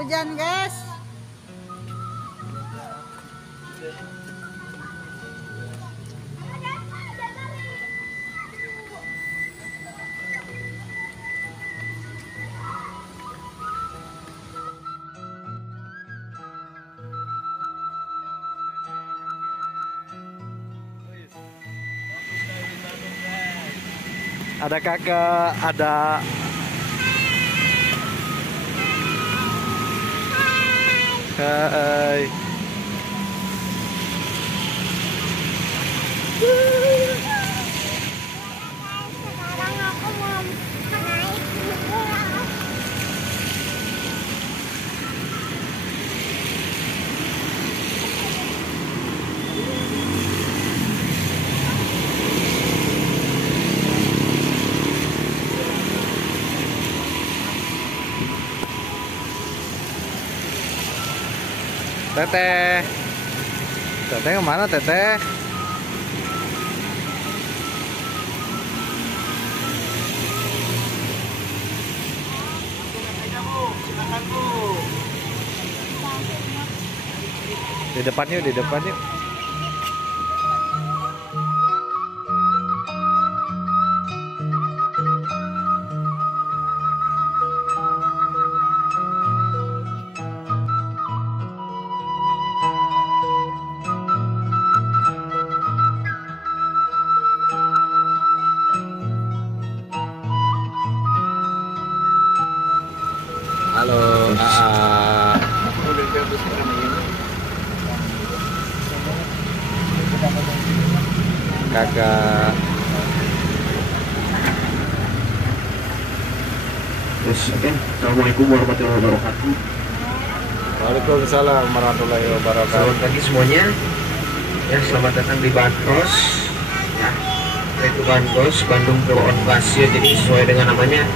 Hujan guys. Ada kakak, ada hai. Sekarang aku mau naik kuda. Teteh. Teteh kemana teteh? Di depan yuk, di depan yuk. Halo, kakak. Yes, oke. Assalamualaikum warahmatullahi wabarakatuh. Waalaikumsalam warahmatullahi wabarakatuh. Selamat pagi semuanya. Ya, selamat datang di Bandros. Ya, yaitu Bandros Bandung Town Bus ya. Jadi sesuai dengan namanya,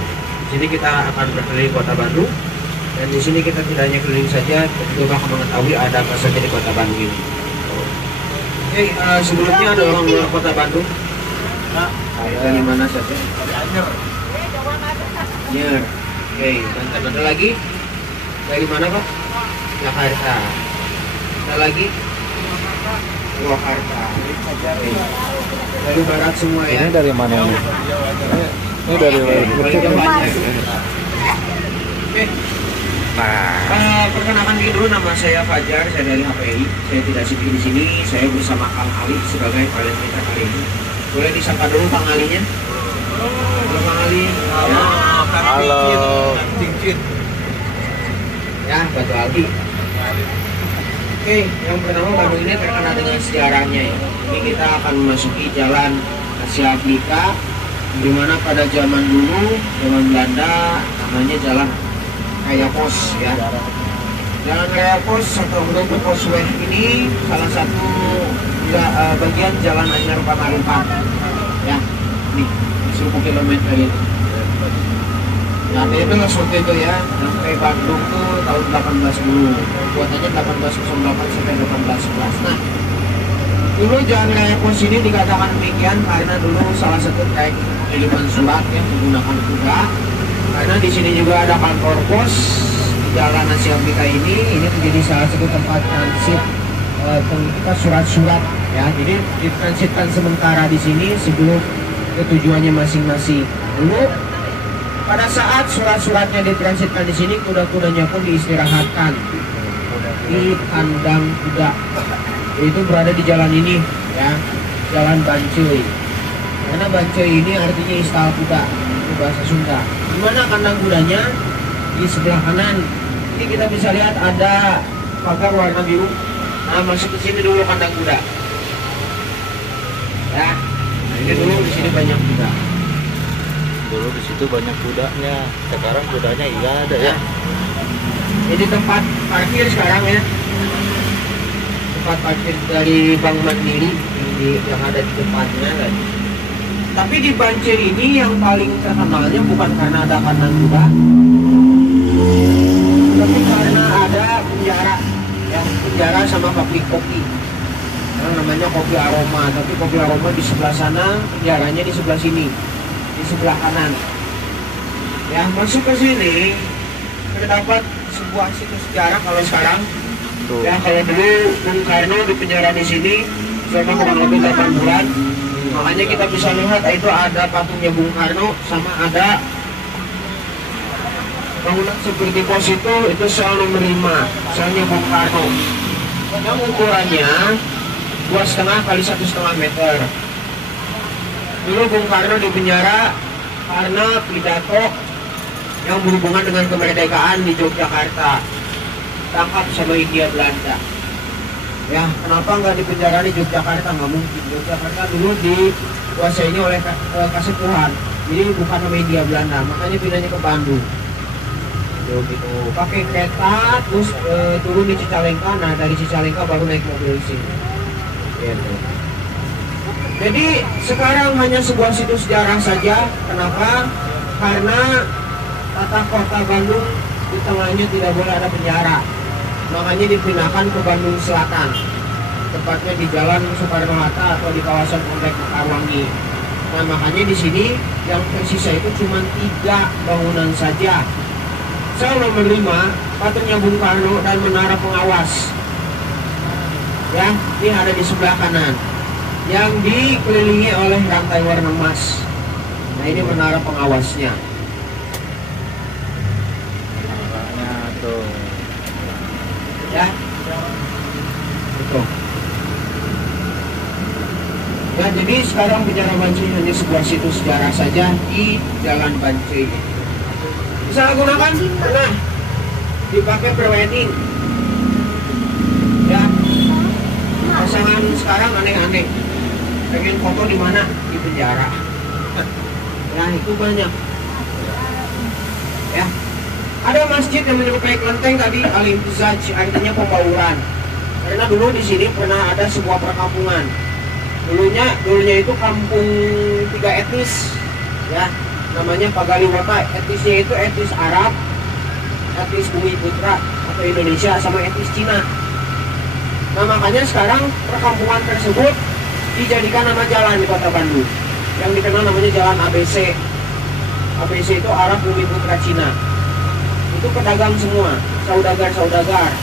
di sini kita akan berkeliling kota Bandung. Dan di sini kita tidak hanya keliling saja, tapi juga akan mengetahui ada apa saja di kota Bandung ini. Oke, sebelumnya ada orang luar kota Bandung. Dari mana saja? Anyer. Oke, dan ada lagi dari mana Pak? Jakarta. Ada lagi Purwakarta. Dari barat semua ya. Ini dari mana nih? Ini dari Oke. Nah, Perkenalkan diri dulu, nama saya Fajar, saya dari HPI. Saya tidak sendiri di sini, saya bersama Kang Ali sebagai pilot kita kali ini. Boleh disapa dulu Kang Alinya? Halo Kang Ali. halo. Ya, Batu Ali. Oke, yang pertama Bandung ini terkenal dengan sejarahnya ya. Ini kita akan memasuki jalan Asia Afrika, di mana pada zaman dulu, zaman Belanda, namanya jalan Raya Pos ya. Jalan Raya Pos atau Rute Posweg ini salah satu bagian jalan Anyar Pamanukan ya. Nih, 10 kilometer itu. Nah, itu langsung itu ya, sampai Bandung tuh tahun 1810. Buatannya 1808 sampai 1811. Nah, dulu jalan Raya Pos ini dikatakan demikian karena dulu salah satu trek pengiriman surat yang menggunakan kuda. Karena di sini juga ada kantor pos Jalan Asia Afrika ini menjadi salah satu tempat transit surat-surat ya. Jadi ditransitkan sementara di sini sebelum ketujuannya masing-masing. Dulu pada saat surat-suratnya ditransitkan di sini, kuda-kudanya pun diistirahatkan di kandang kuda. Itu berada di jalan ini ya, Jalan Bancuy. Karena Bancuy ini artinya istal kuda, itu bahasa Sunda. Di mana kandang kudanya? Di sebelah kanan. Ini kita bisa lihat ada pagar warna biru. Nah, masuk ke sini dulu kandang kuda. Ya. Nah, ini dulu di sini banyak kuda. Dulu di situ banyak kudanya. Sekarang kudanya iya ada ya. Ini tempat parkir sekarang ya. Tempat parkir dari Bank Mandiri yang ada di depannya kan. Tapi di Banjir ini yang paling terkenalnya bukan karena ada kandang kuda, tapi karena ada penjara, yang penjara sama pabrik kopi. Yang namanya Kopi Aroma, tapi Kopi Aroma di sebelah sana, penjaranya di sebelah sini, di sebelah kanan. Ya, masuk ke sini terdapat sebuah sebuah situs sejarah kalau sekarang. Tuh. Ya kalau dulu Bung Karno di penjara di sini selama kurang lebih 8 bulan. Makanya kita bisa lihat itu ada patungnya Bung Karno sama ada bangunan seperti pos itu sel nomor 5, selnya Bung Karno. Yang ukurannya 2,5 kali 1,5 meter. Dulu Bung Karno di penjara karena pidato yang berhubungan dengan kemerdekaan di Yogyakarta, tangkap sama Hindia Belanda. Ya, kenapa nggak di penjara di Yogyakarta? Nggak mungkin. Yogyakarta dulu dikuasainya oleh Kasepuhan, jadi bukan sama Hindia Belanda, makanya pindahnya ke Bandung. Gitu. Pakai kereta, terus turun di Cicalengka. Nah dari Cicalengka baru naik mobil sini. Gitu. Jadi sekarang hanya sebuah situs sejarah saja. Kenapa? Karena tata kota Bandung di tengahnya tidak boleh ada penjara. Makanya dipindahkan ke Bandung Selatan, tepatnya di Jalan Soekarno-Hatta atau di kawasan Komplek Mekarwangi. Nah makanya di sini yang tersisa itu cuma 3 bangunan saja. Sel nomor 5, patungnya Bung Karno dan menara pengawas. Ya, ini ada di sebelah kanan, yang dikelilingi oleh rantai warna emas. Nah ini menara pengawasnya. Makanya tuh. Ya, betul. Ya, jadi sekarang penjara Bancai hanya sebuah situs sejarah saja di Jalan Bancai. Bisa gunakan? Nah, dipakai pre-wedding. Ya, pasangan sekarang aneh-aneh. Pengen foto di mana? Di penjara. Nah, itu banyak. Ya, ada masjid yang menyerupai kelenteng tadi, Al-Imtizaj, artinya pembauran. Karena dulu di sini pernah ada sebuah perkampungan. Dulunya itu kampung 3 etnis, ya, namanya Pagaliwota. Etnisnya itu etnis Arab, etnis Bumi Putra atau Indonesia, sama etnis Cina. Nah makanya sekarang perkampungan tersebut dijadikan nama jalan di kota Bandung, yang dikenal namanya Jalan ABC. ABC itu Arab Bumi Putra Cina. Itu pedagang semua, saudagar-saudagar,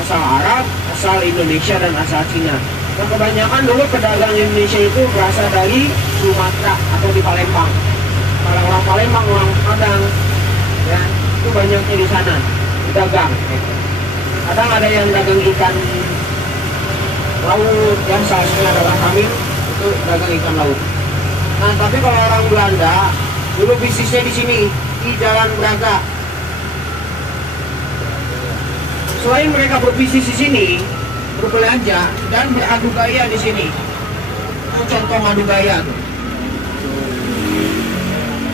asal Arab, asal Indonesia, dan asal Cina. Nah kebanyakan dulu pedagang Indonesia itu berasal dari Sumatera atau di Palembang. Kalau orang Palembang, orang Padang, ya itu banyaknya di sana, pedagang. Kadang ada yang dagang ikan laut, yang salah satunya adalah kami, itu dagang ikan laut. Nah tapi kalau orang Belanda dulu bisnisnya di sini, di Jalan Braga. Selain mereka berbisnis di sini, berbelanja dan beradu gaya di sini. Itu contoh adu gaya tuh.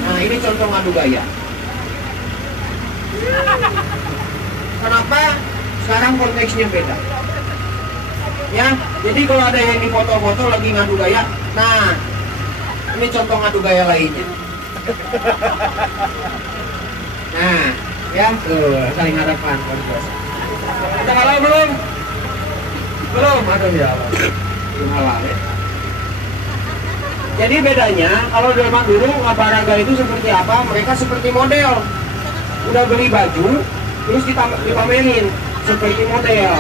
Nah ini contoh adu gaya. Kenapa? Sekarang konteksnya beda. Ya, jadi kalau ada yang di foto-foto lagi ngadu gaya, nah ini contoh ngadu gaya lainnya. Nah, ya tuh saling hadapan. Udah halal belum? Belum, aduh ya Allah. Belum halal ya. Jadi bedanya kalau zaman dulu ngabaraga itu seperti apa? Mereka seperti model. Udah beli baju, terus dipamerin seperti model.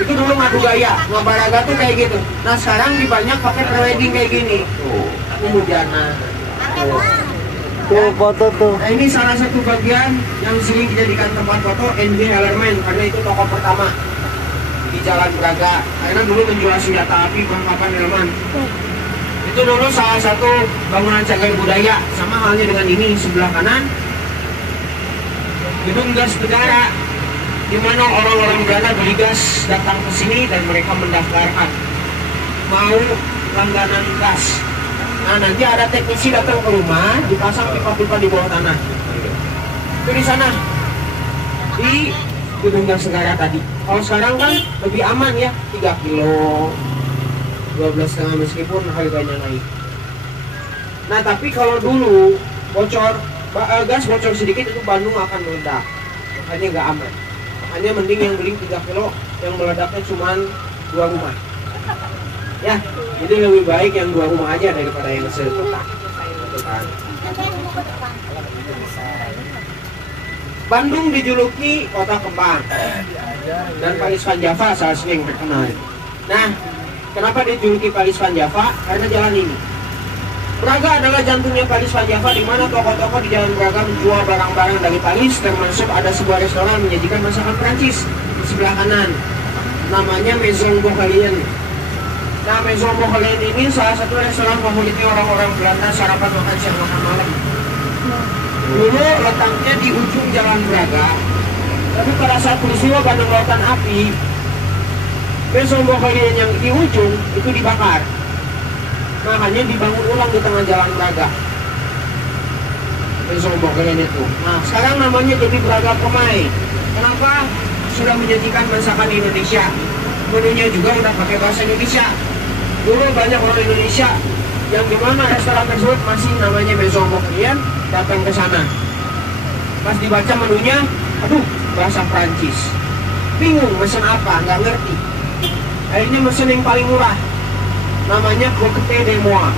Itu dulu ngadu gaya. Ngabaraga tuh kayak gitu. Nah sekarang dibanyak pakai pre-wedding kayak gini. Tuh, kemudian Tuh foto tuh. Nah ini salah satu bagian yang sering dijadikan tempat foto NG Hellerman, karena itu toko pertama di Jalan Braga. Karena dulu menjual senjata api, perlengkapan Helman. Itu dulu salah satu bangunan cagar budaya. Sama halnya dengan ini sebelah kanan, gedung gas negara, di mana orang-orang Belanda beli gas datang ke sini dan mereka mendaftarkan mau langganan gas. Nah nanti ada teknisi datang ke rumah, dipasang pipa-pipa di bawah tanah. Itu di sana, di gedung gas negara tadi. Kalau sekarang kan lebih aman ya, 3 kilo, 12,5 meskipun harganya naik. Nah tapi kalau dulu bocor gas bocor sedikit itu Bandung akan meledak, makanya nggak aman. Makanya mending yang beli 3 kilo, yang meledaknya cuma 2 rumah. Ya, jadi lebih baik yang 2 rumah aja daripada yang sekotak. Bandung dijuluki kota kembang dan Palis Van Java salah satu yang terkenal. Nah, kenapa dijuluki Palis Van Java? Karena jalan ini. Braga adalah jantungnya Palis Van Java, di mana toko-toko di Jalan Braga menjual barang-barang dari Palis, termasuk ada sebuah restoran menyajikan masakan Prancis di sebelah kanan. Namanya Maison Bohelian. Nah, Maison Bohelian ini salah satu restoran favorit orang-orang Belanda sarapan, makan siang, makan malam. Dulu letaknya di ujung Jalan Braga, tapi pada saat peristiwa Bandung Lautan Api, Maison Bohelian yang di ujung itu dibakar. Makanya dibangun ulang di tengah Jalan Braga. Maison Bohelian itu. Nah, sekarang namanya jadi Braga Permai. Kenapa? Sudah menyajikan masakan Indonesia. Menunya juga udah pakai bahasa Indonesia. Dulu banyak orang Indonesia yang dimana restoran tersebut masih namanya Maison Bohelian, datang ke sana. Pas dibaca menunya, aduh, bahasa Prancis. Bingung mesen apa, nggak ngerti. Akhirnya mesen yang paling murah. Namanya croqueté de moi.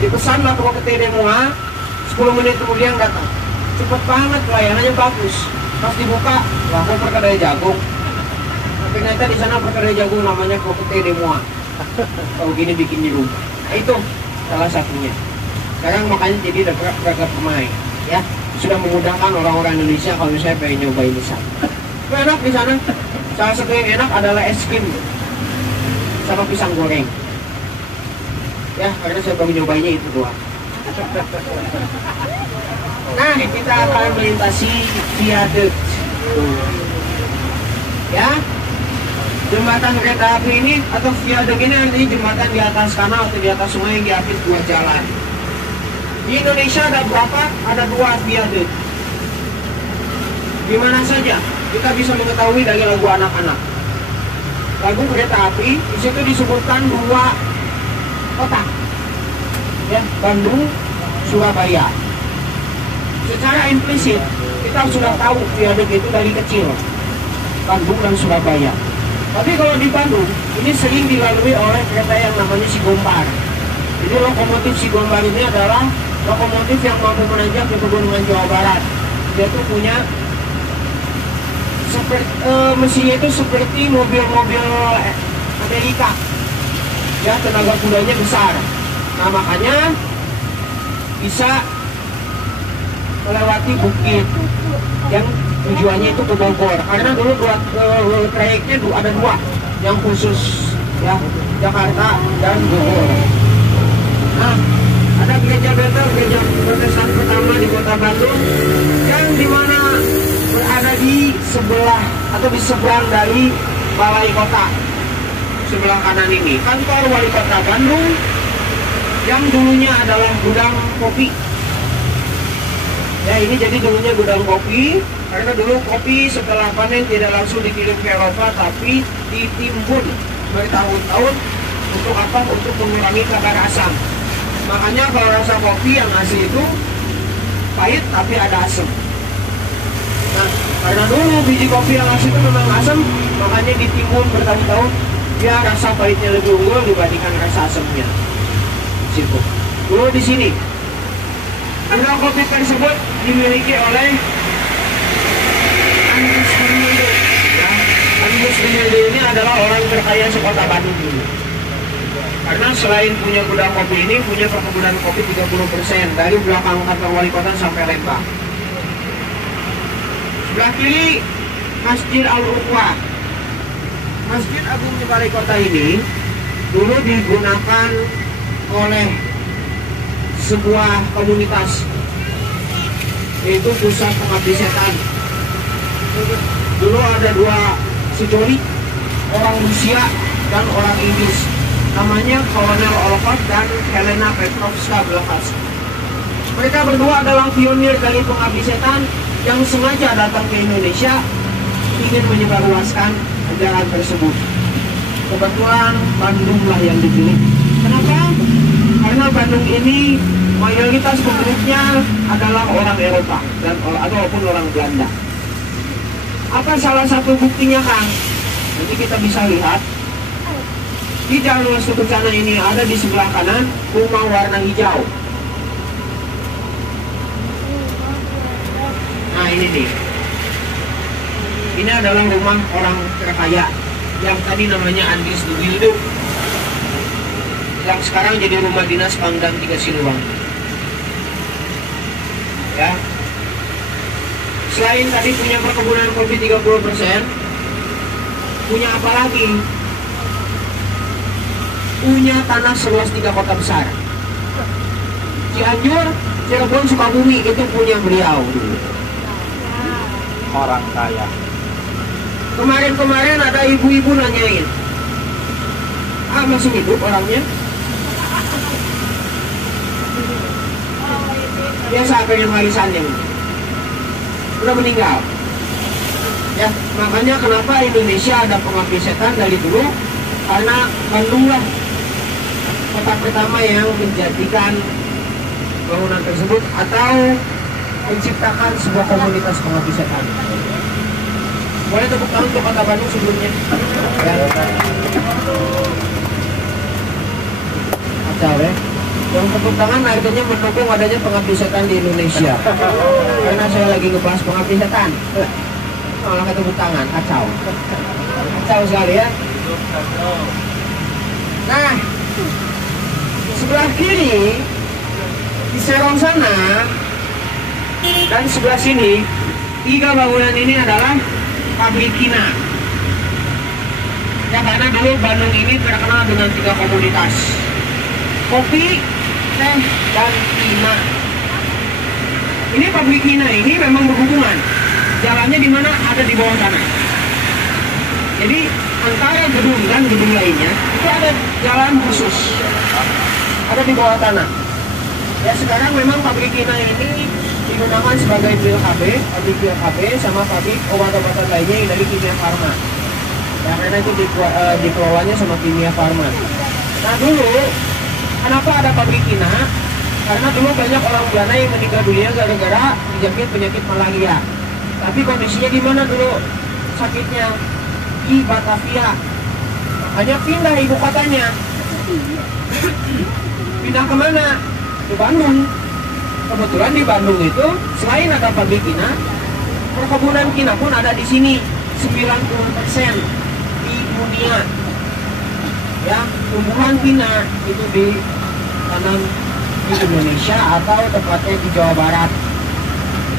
Dipesanlah croqueté de moi, 10 menit kemudian datang. Cepet banget, pelayanannya bagus. Pas dibuka, wah, kok perkedel jagung. Tapi ternyata di sana perkedel jagung namanya croqueté de moi. Kalau gini bikin di rumah. Nah, itu salah satunya. Sekarang makanya jadi Braga Permai, ya, sudah memudahkan orang-orang Indonesia kalau saya pengen nyobain di sana. Itu enak di sana. Salah satu yang enak adalah es krim sama pisang goreng. Ya, karena saya baru nyobainnya itu doang. Nah, kita akan melintasi viaduct. Ya, jembatan kereta api ini atau viaduct ini artinya jembatan di atas kanal atau di atas sungai yang diapit dua jalan. Di Indonesia ada berapa? Ada 2 viaduct. Di mana saja kita bisa mengetahui dari lagu anak-anak. Lagu kereta api di situ disebutkan 2 kota, ya, Bandung, Surabaya. Secara implisit kita sudah tahu viaduct itu dari kecil, Bandung dan Surabaya. Tapi kalau di Bandung ini sering dilalui oleh kereta yang namanya Sigombar. Jadi lokomotif Sigombar ini adalah lokomotif yang mampu menanjak ke pegunungan Jawa Barat. Dia tuh punya mesinnya itu seperti mobil-mobil Amerika, ya, tenaga kudanya besar. Nah, makanya bisa melewati bukit yang tujuannya itu ke Bogor. Karena dulu trayeknya ada 2 yang khusus, ya, Jakarta dan Bogor. Nah, ada gereja Bethel, gereja Protestan pertama di kota Bandung, yang dimana berada di sebelah atau di seberang dari balai kota. Sebelah kanan ini kantor wali kota Bandung, yang dulunya adalah gudang kopi. Ya, ini jadi dulunya gudang kopi, karena dulu kopi setelah panen tidak langsung dikirim ke Eropa, tapi ditimbun bertahun-tahun. Untuk apa? Untuk mengurangi kadar asam. Makanya kalau rasa kopi yang asli itu pahit tapi ada asam. Nah, karena dulu biji kopi yang asli itu memang asam, makanya ditimbun bertahun-tahun, biar rasa pahitnya lebih unggul dibandingkan rasa asamnya. Situ. Dulu di sini, gudang kopi tersebut dimiliki oleh Angus Gumilde. Ya, Angus Gumilde ini adalah orang terkaya sekota Bandung dulu. Karena selain punya gudang kopi ini, punya perkebunan kopi 30% dari belakang kantor wali kota sampai Lembang. Sebelah kiri, Masjid Al-Uqwa. Masjid Agung di balai kota ini dulu digunakan oleh sebuah komunitas, yaitu pusat pengabdi setan. Dulu ada 2 sejoli, orang Rusia dan orang Inggris. Namanya Kolonel Olcott dan Helena Petrovska Blavatsky. Mereka berdua adalah pionir dari pengabdi setan yang sengaja datang ke Indonesia ingin menyebarluaskan ajaran tersebut. Kebetulan Bandung lah yang dipilih. Kenapa? Karena Bandung ini mayoritas penduduknya adalah orang Eropa dan ataupun orang Belanda. Apa salah satu buktinya, Kang? Nanti kita bisa lihat. Di Jalan Wastu Kencana ini ada di sebelah kanan rumah warna hijau. Nah, ini nih. Ini adalah rumah orang terkaya yang tadi namanya Andries de Wilde, yang sekarang jadi rumah dinas Pangdam 3 Siliwangi. Ya. Selain tadi punya perkebunan kopi 30%, punya apa lagi? Punya tanah seluas 3 kota besar. Cianjur, Cirebon, Sukabumi itu punya beliau dulu. Orang kaya. Kemarin ada ibu-ibu nanyain, masih hidup orangnya? Biasa pengen warisannya, udah meninggal. Ya, makanya kenapa Indonesia ada pengabdi setan dari dulu, karena Bandung lah kota pertama yang menjadikan bangunan tersebut atau menciptakan sebuah komunitas pengabdi setan. Boleh tepuk tangan untuk kota Bandung sebelumnya. Ya. Kacau ya. Yang tepuk tangan artinya mendukung adanya pengabdi setan di Indonesia. Karena saya lagi ngebahas pengabdi setan. Malah tepuk tangan, kacau. Kacau sekali ya. Nah, sebelah kiri di Serong sana dan sebelah sini, 3 bangunan ini adalah pabrik Kina. Ya, karena dulu Bandung ini terkenal dengan 3 komoditas: kopi, teh, dan Kina. Ini pabrik Kina ini memang berhubungan. Jalannya di mana? Ada di bawah tanah. Jadi antara gedung dan gedung lainnya itu ada jalan khusus. Ada di bawah tanah. Ya, sekarang memang pabrik Kina ini digunakan sebagai pil KB, pabrik pil KB sama pabrik obat-obatan lainnya yang dari Kimia Farma. Ya, karena itu dikelolanya sama Kimia Farma. Nah, dulu kenapa ada pabrik Kina? Karena dulu banyak orang Belanda yang meninggal dunia gara-gara dijangkit penyakit malaria. Tapi kondisinya di mana dulu sakitnya? Di Batavia. Hanya pindah ibu kotanya. Pindah kemana? Ke Bandung. Kebetulan di Bandung itu selain ada pabrik Kina, perkebunan Kina pun ada di sini. 90% di dunia. Ya, tumbuhan Kina itu ditanam di Indonesia atau tepatnya di Jawa Barat.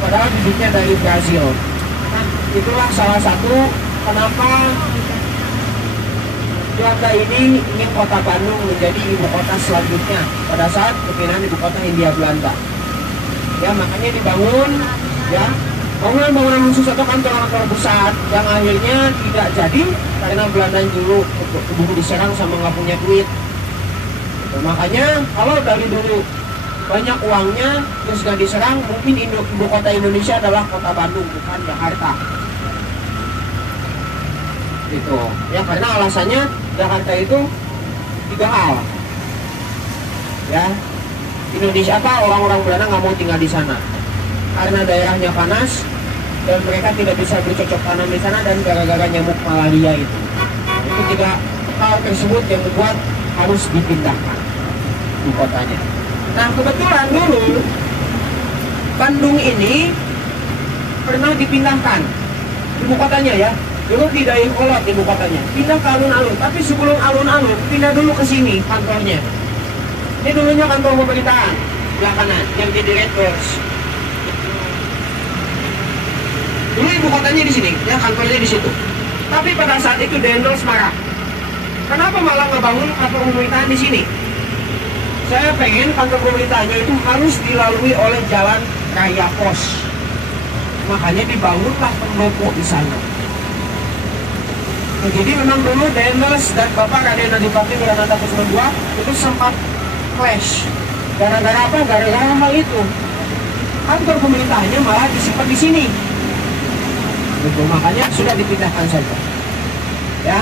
Padahal bibitnya dari Brazil. Nah, itulah salah satu kenapa Belanda ini ingin kota Bandung menjadi ibu kota selanjutnya pada saat kepindahan ibu kota Hindia Belanda. Ya, makanya dibangun ya bangunan-bangunan khusus atau kantor-kantor pusat yang akhirnya tidak jadi karena Belanda dulu keburu diserang sama nggak punya duit. Makanya kalau dari dulu banyak uangnya terus nggak diserang, mungkin ibu kota Indonesia adalah kota Bandung bukan Jakarta. Gitu. Ya, karena alasannya Jakarta itu 3 hal. Ya, Indonesia apa? Orang-orang Belanda nggak mau tinggal di sana karena daerahnya panas dan mereka tidak bisa bercocok tanam di sana dan gara-gara nyamuk malaria itu. Itu 3 hal tersebut yang membuat harus dipindahkan ibu kotanya. Nah, kebetulan dulu Bandung ini pernah dipindahkan ibu kotanya ya. Dulu di Dayakolot ibu kotanya, pindah ke alun-alun. Tapi sebelum alun-alun, pindah dulu ke sini kantornya. Ini dulunya kantor pemerintahan, sebelah kanan, yang di Direktors. Dulu ibu kotanya di sini, ya kantornya di situ. Tapi pada saat itu Dendels marah. Kenapa malah ngebangun kantor pemerintahan di sini? Saya pengen kantor pemerintahnya itu harus dilalui oleh jalan raya pos. Makanya dibangunlah pendopo di sana. Nah, jadi memang dulu Dendels dan Bapak Raden Adipati Wiranata Kusuma II itu sempat clash. Gara-gara apa? Gara-gara hal itu. Kantor pemerintahnya malah disimpan di sini. Gitu, makanya sudah dipindahkan saja. Ya,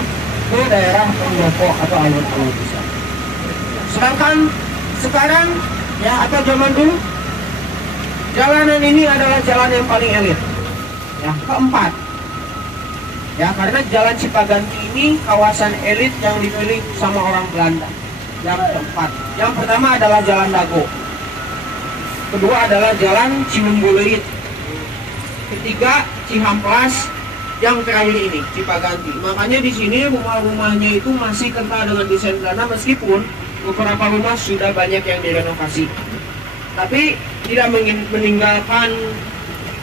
ke daerah pendopo atau alun-alun bisa. Sedangkan sekarang ya atau zaman dulu jalanan ini adalah jalan yang paling elit. Ya, keempat. Ya, karena Jalan Cipaganti ini kawasan elit yang dipilih sama orang Belanda. Yang keempat. Yang pertama adalah Jalan Dago. Kedua adalah Jalan Ciumbuleuit. ketiga Cihamplas, yang terakhir ini Cipaganti. Makanya di sini rumah-rumahnya itu masih kental dengan desain Belanda, meskipun beberapa rumah sudah banyak yang direnovasi. Tapi tidak meninggalkan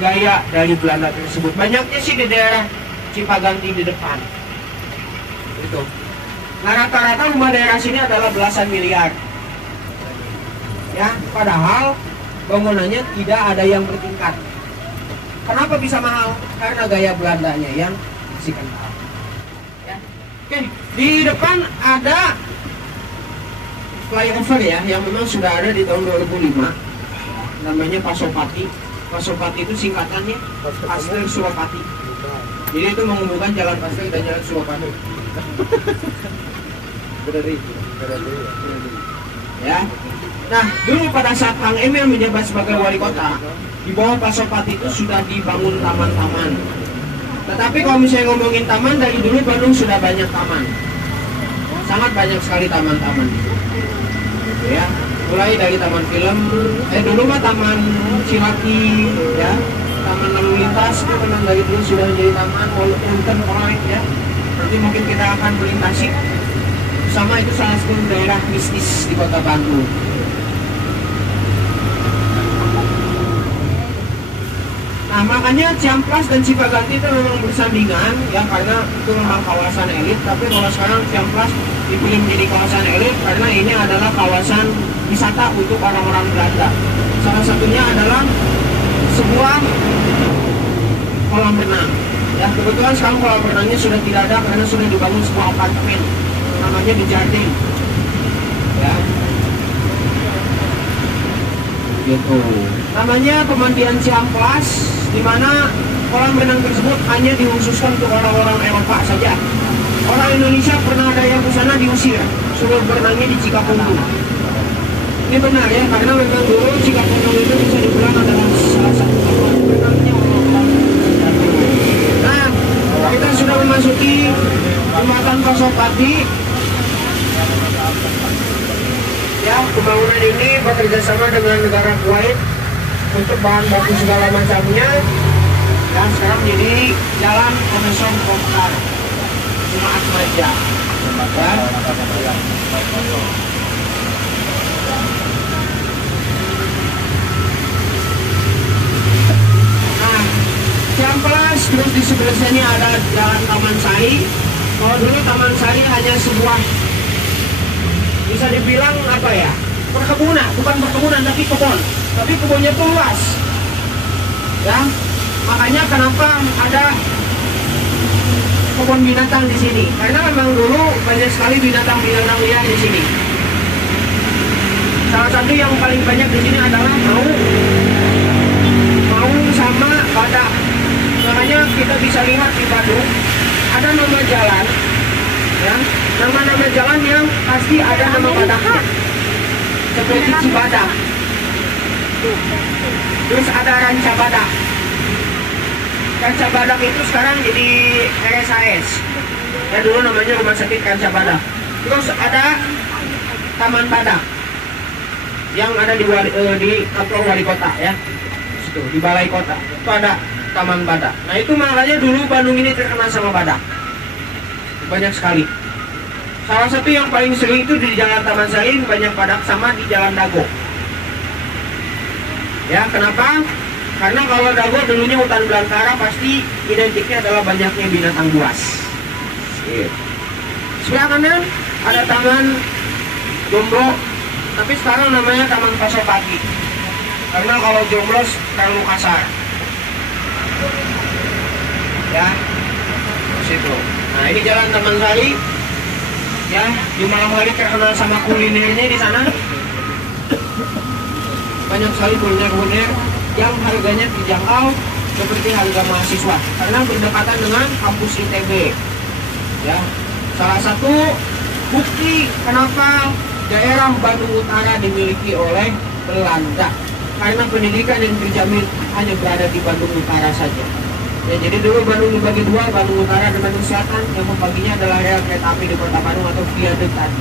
gaya dari Belanda tersebut. Banyaknya sih di daerah Cipaganti di depan. Itu. Nah, rata-rata rumah daerah sini adalah belasan miliar. Ya, padahal bangunannya tidak ada yang bertingkat. Kenapa bisa mahal? Karena gaya Belandanya yang masih kental. Ya. Oke, di depan ada flyover ya, yang memang sudah ada di tahun 2005. Namanya Pasopati. Pasopati itu singkatannya Pasteur Suropati. Jadi itu menghubungkan Jalan Pasteur dan Jalan Suropati. Ya. Nah, dulu pada saat Kang Emil menjabat sebagai wali kota, di bawah Pasopati itu sudah dibangun taman-taman. Tetapi kalau misalnya ngomongin taman, dari dulu Bandung sudah banyak taman. Sangat banyak sekali taman-taman. Ya, mulai dari taman film, dulu mah taman Cilaki, ya, taman lalu lintas itu memang dari dulu sudah menjadi taman, Mountain Point, ya. Nanti mungkin kita akan melintasi. Sama itu salah satu daerah mistis di kota Bandung. Nah, makanya Ciamplas dan Cipaganti itu memang bersandingan ya, karena itu memang kawasan elit. Tapi kalau sekarang Ciamplas dipilih menjadi kawasan elit karena ini adalah kawasan wisata untuk orang-orang Belanda. Salah satunya adalah sebuah kolam renang. Ya, kebetulan sekarang kolam renangnya sudah tidak ada karena sudah dibangun sebuah apartemen. Namanya di Jardin. Ya. Gitu. Namanya Pemandian Ciamplas, di mana kolam renang tersebut hanya dikhususkan untuk orang-orang Eropa saja. Orang Indonesia pernah ada yang ke sana diusir, suruh berenangnya di Cikapundung. Ini benar ya, karena memang dulu Cikapundung itu bisa dibilang adalah salah satu tempat berenangnya orang-orang. Nah, kita sudah memasuki jembatan Pasopati. Ya, pembangunan ini bekerja sama dengan negara Kuwait untuk bahan baku segala macamnya. Dan sekarang jadi jalan Profesor Mokhtar Jumat Maja. Ya. Nah, Ciamplas, terus di sebelah sini ada jalan Taman Sari. Kalau dulu Taman Sari hanya sebuah, bisa dibilang apa ya, perkebunan, bukan perkebunan tapi kebun. Tapi kebunnya tuh luas. Ya, makanya kenapa ada kebun binatang di sini? Karena memang dulu banyak sekali binatang-binatang liar di sini. Salah satu yang paling banyak di sini adalah maung sama badak. Makanya kita bisa lihat di Bandung ada nama jalan, ya, nama-nama jalan yang pasti ada nama badaknya, seperti Cibadak. Terus ada Ranca Badak. Ranca Badak itu sekarang jadi RSAS. Ya, dulu namanya Rumah Sakit Ranca Badak. Terus ada Taman Badak yang ada di kantor wali kota ya. Situ, di balai kota. Itu ada Taman Badak. Nah, itu makanya dulu Bandung ini terkenal sama badak. Banyak sekali. Salah satu yang paling sering itu di Jalan Taman Sari, banyak badak, sama di Jalan Dago. Ya, kenapa? Karena kalau Dago dulunya hutan belantara, pasti identiknya adalah banyaknya binatang buas. Sebelah kanan ada Taman Jomblo, tapi sekarang namanya Taman Pasopati. Karena kalau Jomblo terlalu kasar. Ya, situ. Nah, ini Jalan Taman Sari. Ya, di malam hari terkenal sama kulinernya di sana. Banyak sekali kuliner-kuliner yang harganya terjangkau seperti harga mahasiswa karena berdekatan dengan kampus ITB. Ya, salah satu bukti kenapa daerah Bandung Utara dimiliki oleh Belanda karena pendidikan yang terjamin hanya berada di Bandung Utara saja. Ya, jadi dulu Bandung dibagi dua, Bandung Utara dan Bandung Selatan, yang membaginya adalah rel kereta api di Kota Bandung atau viaduk tadi.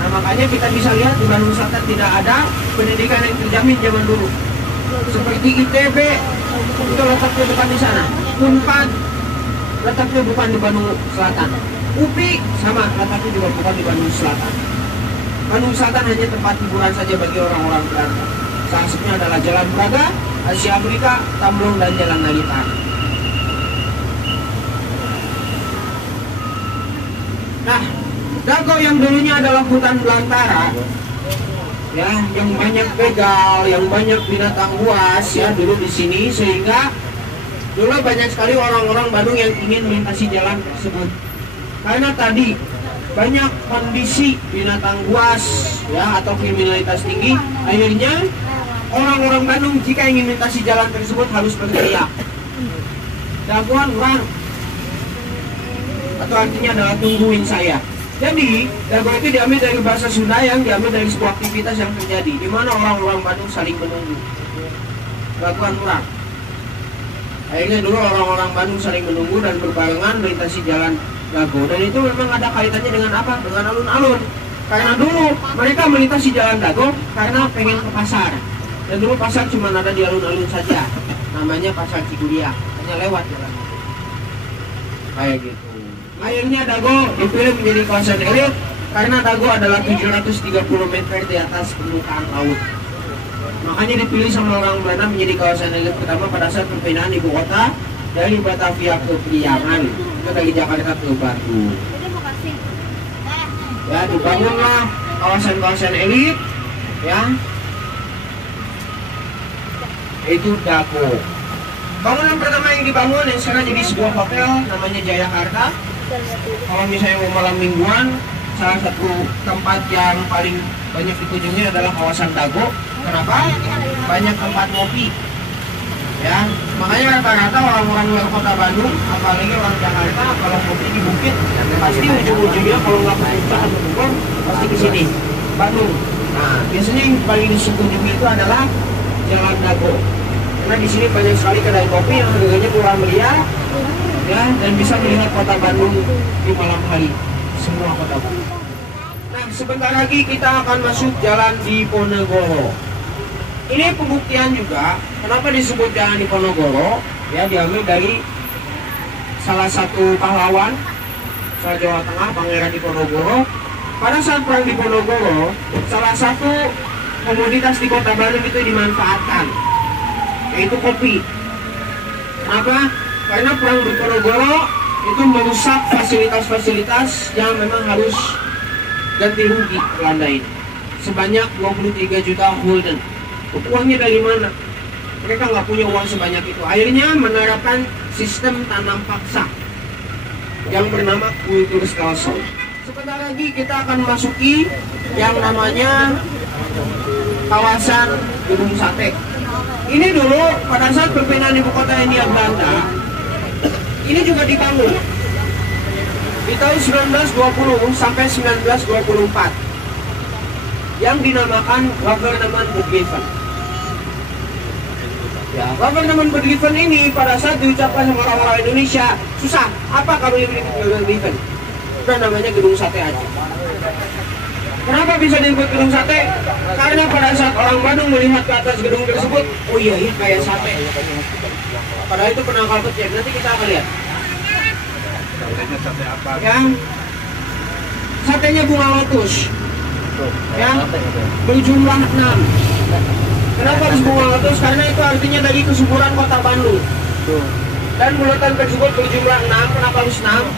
Nah, makanya kita bisa lihat di Bandung Selatan tidak ada pendidikan yang terjamin zaman dulu. Seperti ITB Itu letaknya bukan di sana. Unpad letaknya bukan di Bandung Selatan. UPI sama, letaknya juga bukan di Bandung Selatan. Bandung Selatan hanya tempat hiburan saja bagi orang-orang Belanda. Salah satunya adalah Jalan Braga, Asia Afrika, Tamblong, dan Jalan Nagita. Nah, Dago yang dulunya adalah hutan belantara, ya, yang banyak begal, yang banyak binatang buas, ya, dulu di sini, sehingga dulu banyak sekali orang-orang Bandung yang ingin melintasi jalan tersebut. Karena tadi banyak kondisi binatang buas, ya, atau kriminalitas tinggi, akhirnya orang-orang Bandung jika ingin melintasi jalan tersebut harus berteriak, "Dagoan orang," atau artinya adalah "tungguin saya." Jadi, dago itu diambil dari bahasa Sunda yang diambil dari sebuah aktivitas yang terjadi, di mana orang-orang Bandung saling menunggu. Dagoan orang. Akhirnya dulu orang-orang Bandung saling menunggu dan berbarengan melintasi jalan Dago, dan itu memang ada kaitannya dengan apa? Dengan alun-alun. Karena dulu mereka melintasi jalan Dago karena pengen ke pasar. Dan dulu pasar cuma ada di alun-alun saja. Namanya Pasar Cikudiak, hanya lewat jalan. Kayak gitu. Akhirnya Dago dipilih menjadi kawasan elit karena Dago adalah 730 meter di atas permukaan laut. Makanya dipilih sama orang Belanda menjadi kawasan elit pertama pada saat perpindahan ibu kota dari Batavia ke Priangan, ke dari Jakarta ke Bandung. Ya, dibangunlah kawasan-kawasan elit, ya, itu Dago. Bangunan pertama yang dibangun yang sekarang jadi sebuah hotel namanya Jayakarta. Kalau misalnya mau malam mingguan, salah satu tempat yang paling banyak dikunjungi adalah kawasan Dago. Kenapa? Banyak tempat ngopi. Ya, makanya rata-rata orang-orang luar kota Bandung, apalagi orang Jakarta, kalau ngopi di bukit, pasti ujung-ujungnya kalau nggak ke Puncak atau Bogor, pasti ke sini, Bandung. Nah, biasanya yang paling dikunjungi itu adalah Jalan Dago. Karena di sini banyak sekali kedai kopi yang harganya murah meriah, ya, dan bisa melihat kota Bandung di malam hari, semua kota Bandung. Nah, sebentar lagi kita akan masuk Jalan Diponegoro. Ini pembuktian juga kenapa disebut Jalan Diponegoro, ya, diambil dari salah satu pahlawan asal Jawa Tengah, Pangeran Diponegoro. Pada saat perang Diponegoro, salah satu komoditas di kota Bandung itu dimanfaatkan, yaitu kopi. Kenapa? Karena perang Diponegoro itu merusak fasilitas-fasilitas yang memang harus ganti rugi Belanda ini sebanyak 23 juta gulden. Uangnya dari mana? Mereka nggak punya uang sebanyak itu. Akhirnya menerapkan sistem tanam paksa yang bernama Kulturstelsel. Sebentar lagi kita akan masuki yang namanya kawasan Gedung Sate. Ini dulu pada saat perpindahan ibu kota Hindia Belanda, ini juga dibangun di tahun 1920 sampai 1924 yang dinamakan Government Bedgiven. Ya, Government Bedgiven ini pada saat diucapkan sama orang-orang Indonesia susah. Apa kamu yang Bedgiven? Udah namanya Gedung Sate aja. Kenapa bisa disebut Gedung Sate? Karena pada saat orang Bandung melihat ke atas gedung tersebut, oh iya, ini kayak sate. Padahal itu penangkal kecil. Nanti kita akan lihat. Ya, satenya bunga lotus. Ya, berjumlah 6. Kenapa harus bunga lotus? Karena itu artinya dari kesuburan kota Bandung. Dan bulatan tersebut berjumlah 6. Kenapa harus 6?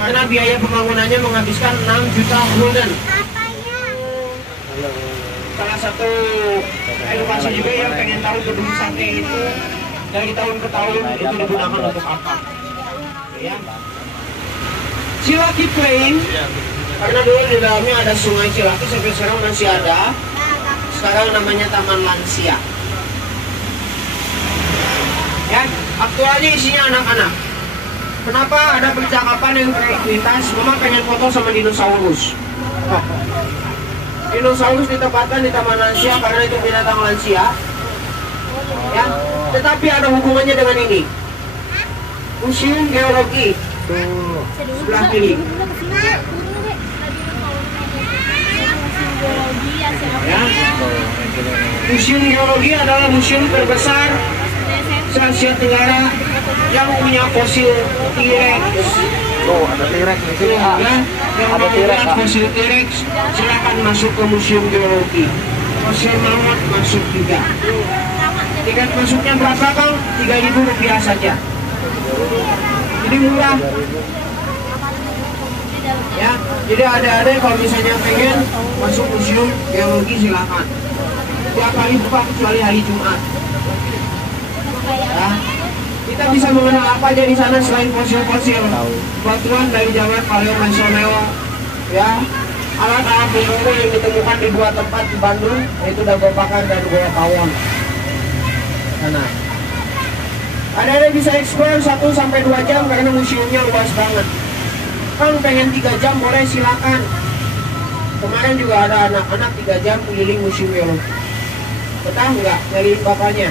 Karena biaya pembangunannya menghabiskan 6 juta gulden. Salah satu edukasi juga yang pengen tahu gedung sate itu dari tahun ke tahun itu digunakan untuk apa? Ya. Cilaki Plain, karena dulu di dalamnya ada sungai Cilaki, sampai sekarang masih ada. Sekarang namanya Taman Lansia. Ya, aktualnya isinya anak-anak. Kenapa ada percakapan yang terlintas? Mama pengen foto sama dinosaurus. Dinosaurus ditempatkan di Taman Lansia karena itu binatang lansia. Ya, tetapi ada hubungannya dengan ini. Museum Geologi. Sebelah kiri. Ya. Museum Geologi adalah museum terbesar se-Asia Tenggara yang punya fosil T-Rex. Oh, ada T-Rex di sini. Ya, yang Ada mau T-Rex, lihat Pak. fosil T-Rex silakan masuk ke Museum Geologi. Fosil mamut masuk juga. Tiket masuknya berapa Kang? Rp3.000 saja. Jadi murah. Ya, jadi ada kalau misalnya pengen masuk Museum Geologi silakan. Tiap hari buka kecuali hari Jumat. Ya, kita bisa mengenal apa aja di sana selain fosil-fosil, batuan dari zaman Paleomesoneol, ya, alat-alat biologi yang ditemukan di dua tempat di Bandung, yaitu Dago Pakar dan Goa Pawon. Sana. Ada bisa explore 1-2 jam karena museumnya luas banget. Kan pengen 3 jam boleh silakan. Kemarin juga ada anak-anak 3 jam keliling museum geologi. Betah nggak dari bapaknya?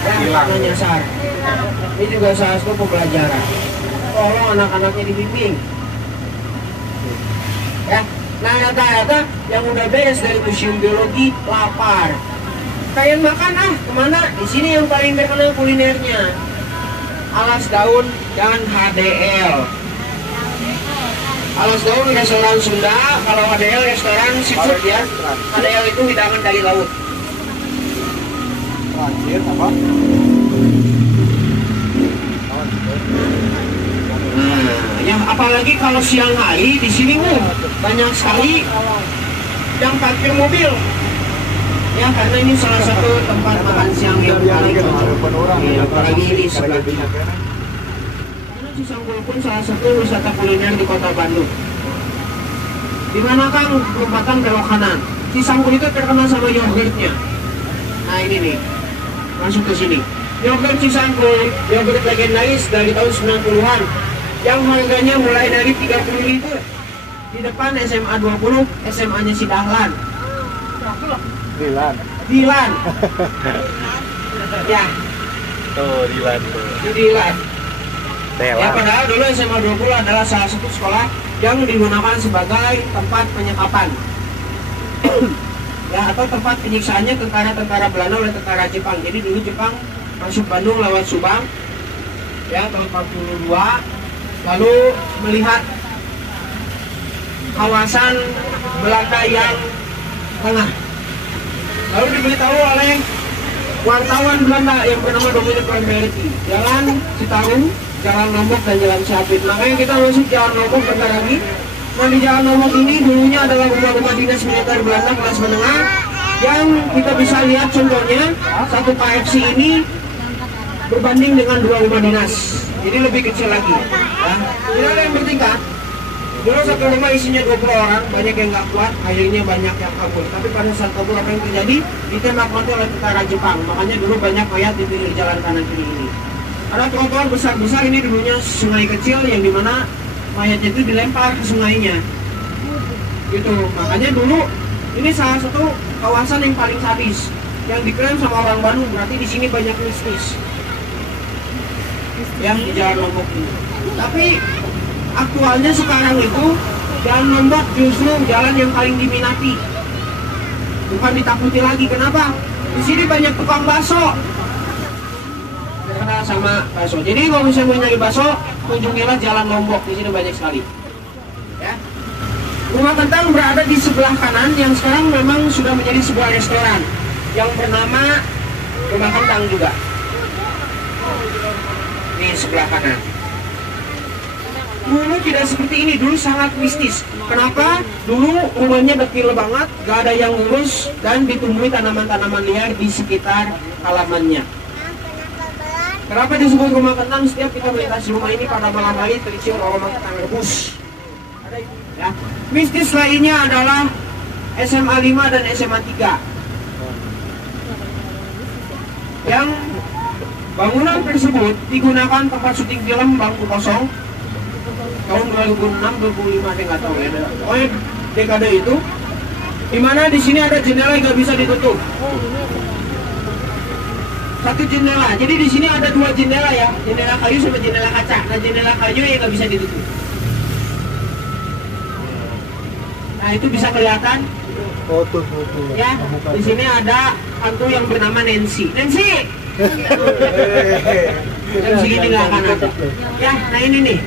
Karena nyasar. Ini juga salah satu pembelajaran. Tolong anak-anaknya dibimbing. Ya, nah rata-rata yang udah beres dari museum geologi lapar. Pengen makan kemana? Di sini yang paling terkenal kulinernya. Alas Daun dan HDL. Alas Daun restoran Sunda, kalau HDL restoran seafood ya. HDL itu hidangan dari laut. Terakhir apa? Nah, yang apalagi kalau siang hari di sini banyak sekali yang parkir mobil. Ya karena ini salah satu tempat makan siang yang paling ya, apalagi ini sebelahnya. Karena Cisangkui pun salah satu wisata kuliner di kota Bandung. Di mana Kang perempatan belok kanan. Cisangkui itu terkenal sama yogurtnya. Nah ini nih, masuk ke sini. Yogurt Cisangkui, yogurt legendaris dari tahun 90-an, yang harganya mulai dari 30 liter. Di depan SMA 20, SMA-nya si Dahlan. Dilan. Ya. Tuh, Dilan tuh. Dilan. Ya Telan. padahal dulu SMA 20 adalah salah satu sekolah yang digunakan sebagai tempat penyekapan. Ya, atau tempat penyiksaannya tentara-tentara Belanda oleh tentara Jepang. Jadi dulu Jepang masuk Bandung lewat Subang. Ya, tahun 42. Lalu melihat kawasan Belanda yang tengah. Lalu diberitahu oleh wartawan Belanda yang bernama Dominic Lamberti, Jalan Citarum, Jalan Lombok dan Jalan Siapit. Makanya kita masuk Jalan Lombok bentar lagi. Nah di Jalan Lombok ini dulunya adalah rumah-rumah dinas militer Belanda kelas menengah yang kita bisa lihat contohnya satu KFC ini berbanding dengan 2 rumah dinas. Jadi lebih kecil lagi. Ya. Tidak ada yang bertingkat. Dulu satu rumah isinya 20 orang, banyak yang nggak kuat, akhirnya banyak yang kabur. Tapi pada saat kabur apa yang terjadi? Ditembak mati oleh tentara Jepang. Makanya dulu banyak mayat di pinggir jalan kanan kiri ini. Ada trotoar besar-besar, ini dulunya sungai kecil yang dimana mayatnya itu dilempar ke sungainya. Gitu. Makanya dulu ini salah satu kawasan yang paling sadis, yang diklaim sama orang Bandung. Berarti di sini banyak mistis yang di Jalan Lombok ini. Tapi aktualnya sekarang itu Jalan Lombok justru jalan yang paling diminati, bukan ditakuti lagi. Kenapa? Di sini banyak tukang bakso, terkenal sama bakso. Jadi kalau misalnya mau nyari bakso, kunjungilah Jalan Lombok. Di sini banyak sekali. Ya. Rumah Kentang berada di sebelah kanan, yang sekarang memang sudah menjadi sebuah restoran yang bernama Rumah Kentang juga. Ini sebelah kanan. Dulu tidak seperti ini, dulu sangat mistis. Kenapa? Dulu rumahnya kecil banget, gak ada yang ngurus, dan ditumbuhi tanaman-tanaman liar di sekitar halamannya. Kenapa disebut Rumah Kentang? Setiap kita melintasi rumah ini pada malam hari tercium aroma kentang rebus. Ya. Mistis lainnya adalah SMA 5 dan SMA 3. Yang bangunan tersebut digunakan tempat syuting film Bangku Kosong tahun 2006-2005, saya nggak tahu ya. Pokoknya dekade itu, dimana di sini ada jendela yang nggak bisa ditutup. Satu jendela, jadi di sini ada 2 jendela ya, jendela kayu sama jendela kaca. Nah jendela kayu yang nggak bisa ditutup. Nah itu bisa kelihatan. Foto. Ya, di sini ada hantu yang bernama Nancy. Nancy, Jam segini nggak akan ada. Ya, nah ini nih.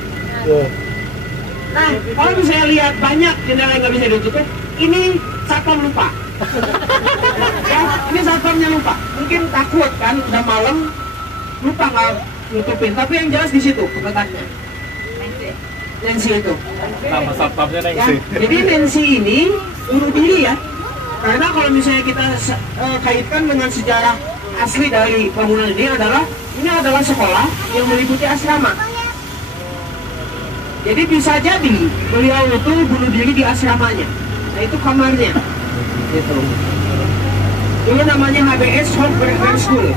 Nah, kalau misalnya lihat banyak jendela yang nggak bisa ditutup, ini satpam lupa. Ya, ini satpamnya lupa. Mungkin takut kan, udah malam, lupa nggak nutupin. Tapi yang jelas di situ letaknya. Nancy itu. Nama satpamnya Ya, Nancy. jadi Nancy ini bunuh diri ya. Karena kalau misalnya kita kaitkan dengan sejarah asli dari bangunan ini adalah sekolah yang meliputi asrama. Jadi bisa jadi beliau itu bunuh diri di asramanya. Nah itu kamarnya. Gitu. Dulu namanya HBS Home Breaker School.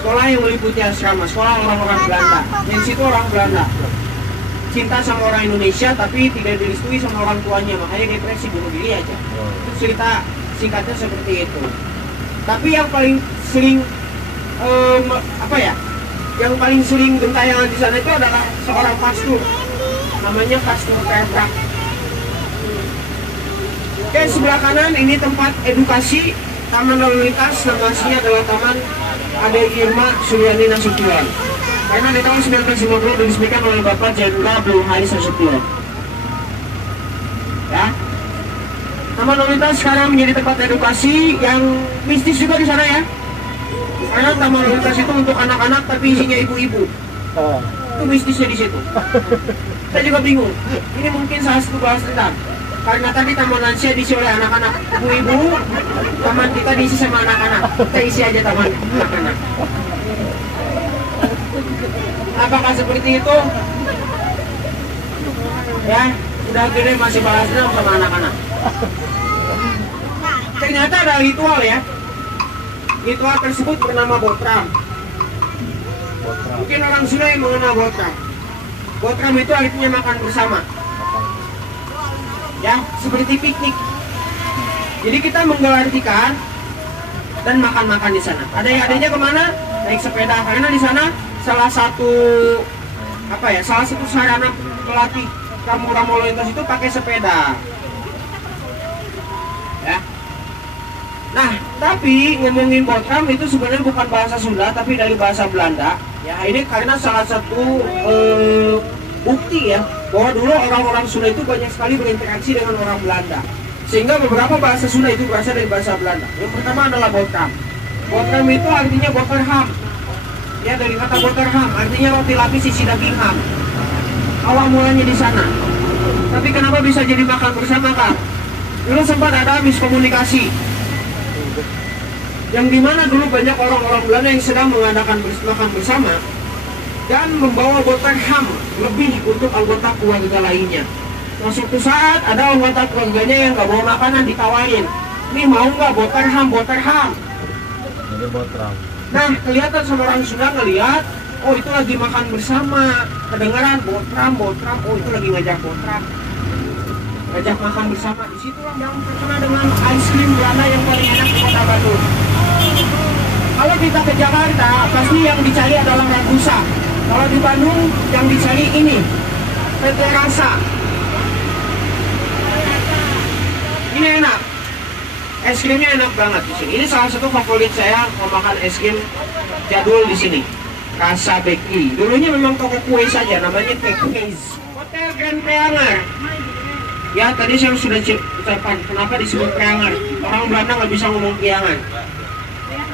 Sekolah yang meliputi asrama, sekolah orang-orang Belanda. Yang situ orang Belanda. Cinta sama orang Indonesia tapi tidak direstui sama orang tuanya, makanya depresi bunuh diri aja. Itu cerita singkatnya seperti itu. Tapi yang paling sering yang paling sering gentayangan di sana itu adalah seorang pastor, namanya Pastor Petra. Oke, sebelah kanan ini tempat edukasi, taman lalu lintas, namanya adalah Taman Ade Irma Suryani Nasution. Karena di tahun 1950 diresmikan oleh Bapak Jenderal Bung Haris Nasution. Ya, Taman lalu lintas sekarang menjadi tempat edukasi yang mistis juga di sana ya. Karena taman lalu lintas itu untuk anak-anak tapi isinya ibu-ibu. Itu mistisnya di situ. Kita juga bingung. Ini mungkin salah satu bahas tentang. Karena tadi taman lansia diisi oleh anak-anak, ibu-ibu, taman kita diisi sama anak-anak. Kita isi aja taman anak-anak. Apakah seperti itu? Ya, udah gede masih balas dendam sama anak-anak. Ternyata ada ritual ya. Ritual tersebut bernama botram. Mungkin orang Sunda yang mengenal botram. Botram itu artinya makan bersama. Ya, seperti piknik. Jadi kita menggelar tikar dan makan-makan di sana. Adanya kemana? Naik sepeda karena di sana salah satu sarana melatih kamu-kamu lalu lintas itu pakai sepeda. Ya. Nah, tapi ngomongin botram itu sebenarnya bukan bahasa Sunda tapi dari bahasa Belanda. Ya, ini karena salah satu bukti ya bahwa dulu orang-orang Sunda itu banyak sekali berinteraksi dengan orang Belanda. Sehingga beberapa bahasa Sunda itu berasal dari bahasa Belanda. Yang pertama adalah botram. Botram itu artinya boterham. Ya, dari kata boterham artinya roti lapis isi daging ham. Awal mulanya di sana. Tapi kenapa bisa jadi makan bersama, Kak? Dulu sempat ada miskomunikasi. Yang dimana dulu banyak orang-orang Belanda yang sedang mengadakan makan bersama dan membawa boterham lebih untuk anggota keluarga lainnya. Nah, suatu saat ada anggota keluarganya yang nggak bawa makanan ditawarin. Nih mau nggak boterham? Jadi botram. Nah, kelihatan sama orang Sunda ngelihat, oh itu lagi makan bersama. Kedengaran botram, oh itu lagi ngajak botram. Ngajak makan bersama. Disitulah yang terkenal dengan ice cream Belanda yang paling enak di Kota Bandung. Kalau kita ke Jakarta, pasti yang dicari adalah Ragusa. Kalau di Bandung, yang dicari ini, PT Rasa. Ini enak. Es krimnya enak banget di sini. Ini salah satu favorit saya memakan es krim jadul di sini. Rasa Bakery. Dulunya memang toko kue saja, namanya Bakeries. Hotel Grand Preanger. Ya, tadi saya sudah ucapkan kenapa disebut Preanger. Orang Belanda nggak bisa ngomong Priangan.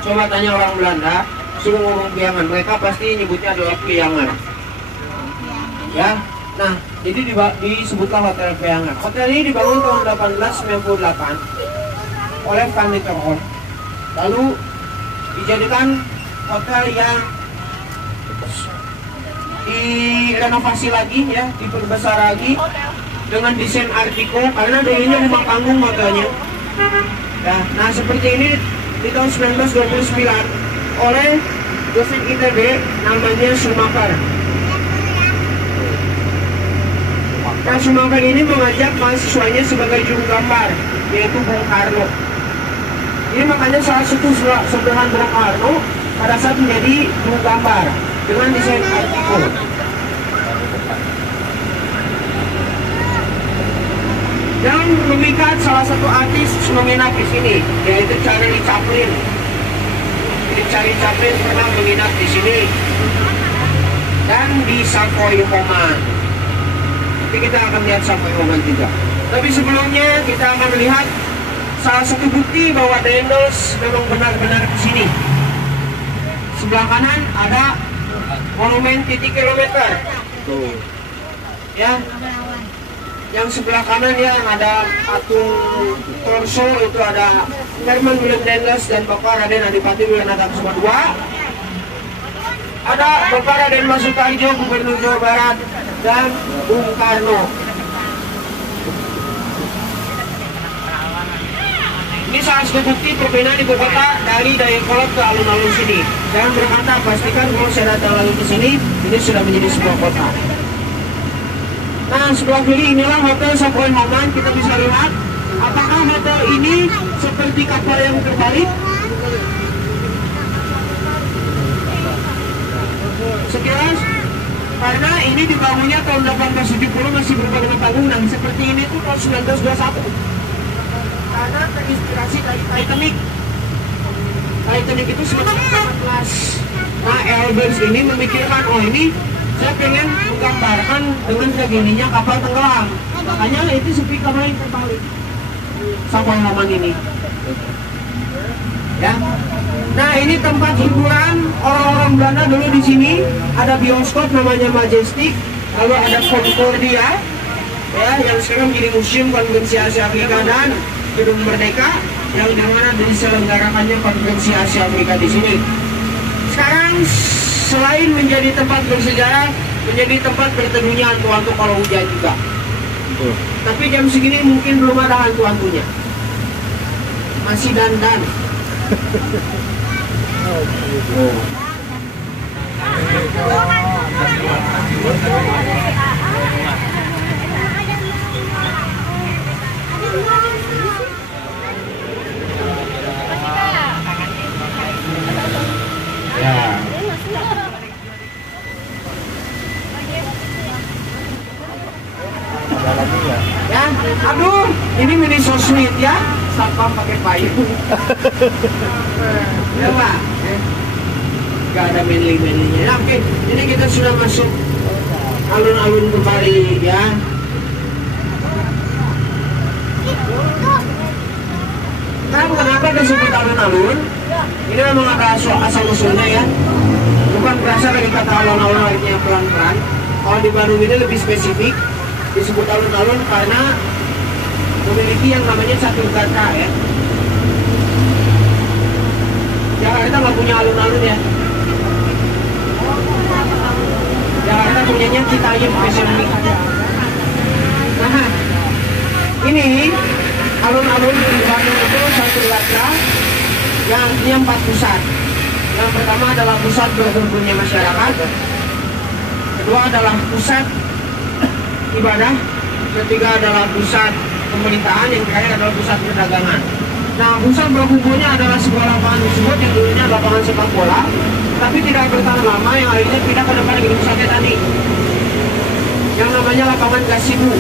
Coba tanya orang Belanda, suruh ngomong Priangan. Mereka pasti nyebutnya adalah Preanger. Ya, nah jadi disebutlah Hotel Preanger. Hotel ini dibangun tahun 1898 oleh Van Nitterhorn. Lalu dijadikan hotel yang direnovasi lagi ya, diperbesar lagi dengan desain Art Deco karena dulunya rumah panggung hotelnya. Ya, nah seperti ini di tahun 1929 oleh dosen ITB namanya Schumacher. Nah, Schumacher ini mengajak mahasiswanya sebagai juru gambar, yaitu Bung Karno. Ini makanya salah satu sebelahan Bung Karno pada saat menjadi juru gambar dengan desain Art Deco. Dan memikat salah satu artis menginap di sini, yaitu Charlie Chaplin. Charlie Chaplin pernah menginap di sini dan di Savoy Homan. Tapi kita akan lihat Savoy Homan juga. Tapi sebelumnya kita akan melihat salah satu bukti bahwa Dendels memang benar-benar di sini. Sebelah kanan ada monumen titik kilometer. Tuh. Ya. Yang sebelah kanan yang ada patung torso itu ada Herman Willem Dendels dan Bapak Raden Adipati Wilhanata II. Ada Bapak Raden Masutarjo, Gubernur Jawa Barat, dan Bung Karno. Ini salah satu bukti perbedaan ibu kota dari Dayakolot ke alun-alun sini. Jangan berkata, pastikan kalau saya datang lagi ke sini, ini sudah menjadi sebuah kota. Nah, sebelah kiri inilah Hotel Savoy Homan. Kita bisa lihat apakah hotel ini seperti kapal yang terbalik. Sekilas, karena ini dibangunnya tahun 1870 masih berupa dengan bangunan seperti ini tuh tahun 1921. Karena terinspirasi dari Titanic. Titanic itu sebenarnya kelas. Nah, Albers ini memikirkan, oh ini saya pengen menggambarkan dengan begininya kapal tenggelam. Makanya itu seperti kapal yang terbalik. Savoy Homan ini. Ya. Nah, ini tempat hiburan orang-orang Belanda dulu di sini. Ada bioskop namanya Majestic, lalu ada Concordia, ya, yang sekarang jadi Museum Konferensi Asia Afrika, dan Gedung Merdeka yang dimana diselenggarakannya Konferensi Asia Afrika di sini. Sekarang selain menjadi tempat bersejarah, menjadi tempat berteduhnya hantu-hantu kalau hujan juga. Tapi jam segini mungkin belum ada hantu-hantunya. Masih dandan. Ya. Ya, aduh, ini mini so sweet ya, satpam pakai payung. Ya Pak, gak ada manly-manlynya. Ya, oke, ini kita sudah masuk alun-alun kembali ya. Nah, kenapa disebut alun-alun? Ini memang ada asal-usulnya ya. Bukan berasal dari kata alun-alun artinya pelan-pelan. Kalau di Bandung ini lebih spesifik, disebut alun-alun karena memiliki yang namanya satu kata ya. Jakarta nggak punya alun-alun ya. Jakarta punyanya Citayam Fashion Week. Nah, ini alun-alun di Bandung itu satu kata yang artinya 4 pusat. Yang pertama adalah pusat berkumpulnya masyarakat. Kedua adalah pusat ibadah, ketiga adalah pusat pemerintahan, yang terakhir adalah pusat perdagangan. Nah, pusat berkumpulnya adalah sebuah lapangan tersebut yang dulunya lapangan sepak bola, tapi tidak bertahan lama, yang akhirnya pindah ke depan gedung sate tadi, yang namanya lapangan Gasibu.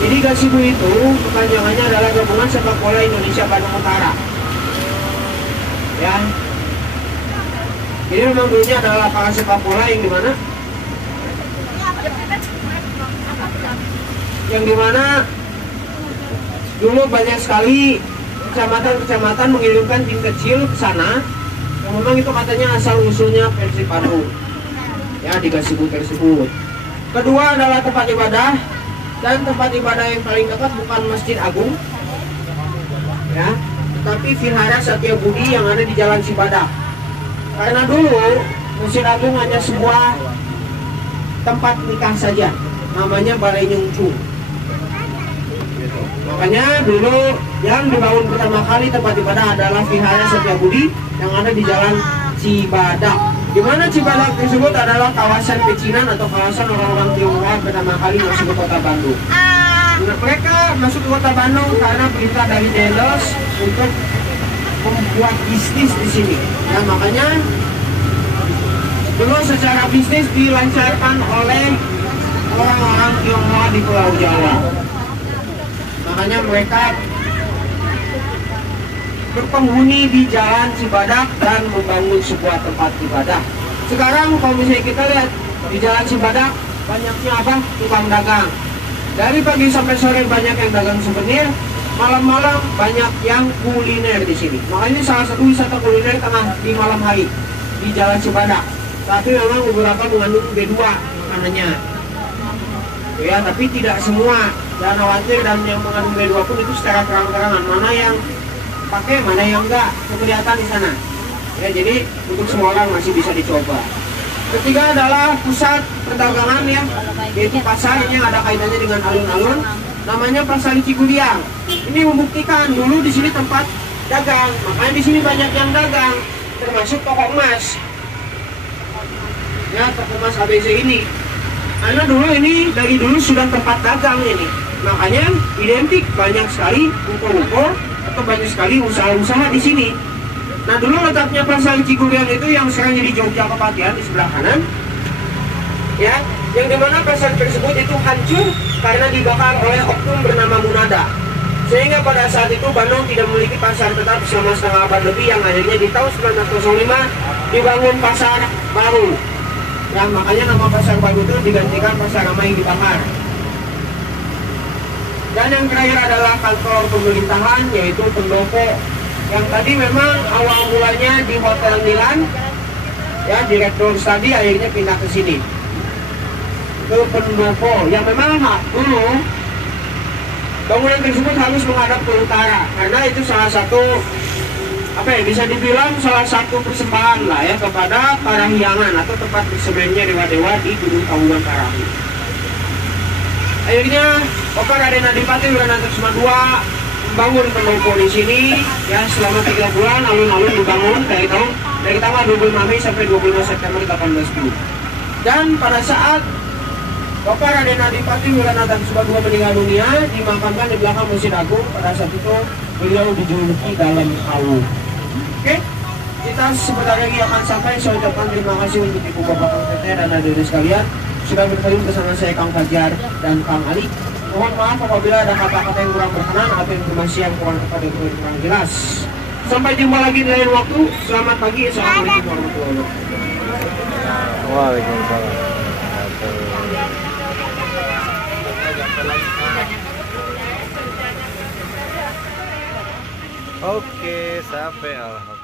Jadi Gasibu itu kepanjangannya adalah Gabungan Sepak Bola Indonesia Bandung Utara. Ya, jadi memang dulunya adalah lapangan sepak bola yang dimana dulu banyak sekali kecamatan-kecamatan mengirimkan tim kecil ke sana, yang memang itu katanya asal usulnya Persib Bandung ya, di Gasibu tersebut. Kedua adalah tempat ibadah, dan tempat ibadah yang paling dekat bukan Masjid Agung ya, tetapi Vihara Satya Budi yang ada di Jalan Cibadak. Karena dulu Masjid Agung hanya sebuah tempat nikah saja, namanya Balai Nyungcu. Makanya dulu yang dibangun pertama kali tempat ibadah adalah Vihara Satya Budi yang ada di Jalan Cibadak. Di mana Cibadak tersebut adalah kawasan pecinan atau kawasan orang-orang Tionghoa pertama kali masuk ke kota Bandung. Nah, mereka masuk ke kota Bandung karena perintah dari Dendels untuk membuat bisnis di sini. Nah, makanya dulu secara bisnis dilancarkan oleh orang-orang Tionghoa di Pulau Jawa. Makanya mereka berpenghuni di Jalan Cibadak dan membangun sebuah tempat ibadah. Sekarang kalau misalnya kita lihat di Jalan Cibadak banyaknya apa? Tukang dagang. Dari pagi sampai sore banyak yang dagang souvenir, malam-malam banyak yang kuliner di sini. Makanya salah satu wisata kuliner tengah di malam hari di Jalan Cibadak. Tapi memang beberapa mengandung B2 makanannya. Ya, tapi tidak semua. Jangan khawatir, dan yang mengandung B2 pun itu secara terang-terangan mana yang pakai, mana yang enggak, kelihatan di sana. Ya, jadi untuk semua orang masih bisa dicoba. Ketiga adalah pusat perdagangan ya, yaitu pasar yang ada kaitannya dengan alun-alun, namanya Pasar Cigudiang. Ini membuktikan dulu di sini tempat dagang, makanya di sini banyak yang dagang, termasuk toko emas. Ya, toko emas ABC ini. Karena dulu ini dari dulu sudah tempat dagang ini, makanya identik banyak sekali ruko-ruko atau banyak sekali usaha-usaha di sini. Nah, dulu letaknya Pasar Cigudiang itu yang sekarang jadi Jogja Kepatihan di sebelah kanan, ya, yang dimana pasar tersebut itu hancur karena dibakar oleh oknum bernama Munada. Sehingga pada saat itu Bandung tidak memiliki pasar tetap selama setengah abad lebih, yang akhirnya di tahun 1905 dibangun pasar baru. Ya, makanya nama pasar baru itu digantikan Pasar Lama yang dibakar. Dan yang terakhir adalah kantor pemerintahan, yaitu pendopo, yang tadi memang awal mulanya di Hotel Milan, ya, direktur tadi akhirnya pindah ke sini, ke pendopo, yang memang dulu bangunan tersebut harus menghadap ke utara, karena itu salah satu apa ya, bisa dibilang salah satu persembahan lah ya kepada para hiangan atau tempat bersemayamnya dewa-dewa di Gunung Tangkuban Parahu. Akhirnya Bapak Raden Adipati Wiranata II membangun pendopo di sini ya selama 3 bulan, alun-alun dibangun dari tanggal 25 Mei sampai 25 September 1810. Dan pada saat Bapak Raden Adipati Wiranata II meninggal dunia, dimakamkan di belakang Masjid Agung. Pada saat itu beliau dijuluki Dalam Awu. Oke, kita sebentar lagi akan sampai. Saya ucapkan terima kasih untuk Ibu Bapak Kang Teteh dan hadirin sekalian sudah bergabung bersama saya Kang Fajar dan Kang Ali. Mohon maaf apabila ada kata-kata yang kurang berkenan atau informasi yang kurang tepat dan kurang jelas. Sampai jumpa lagi di lain waktu. Selamat pagi. Assalamualaikum warahmatullahi wabarakatuh. Waalaikumsalam. Oke, sampai. Alhamdulillah.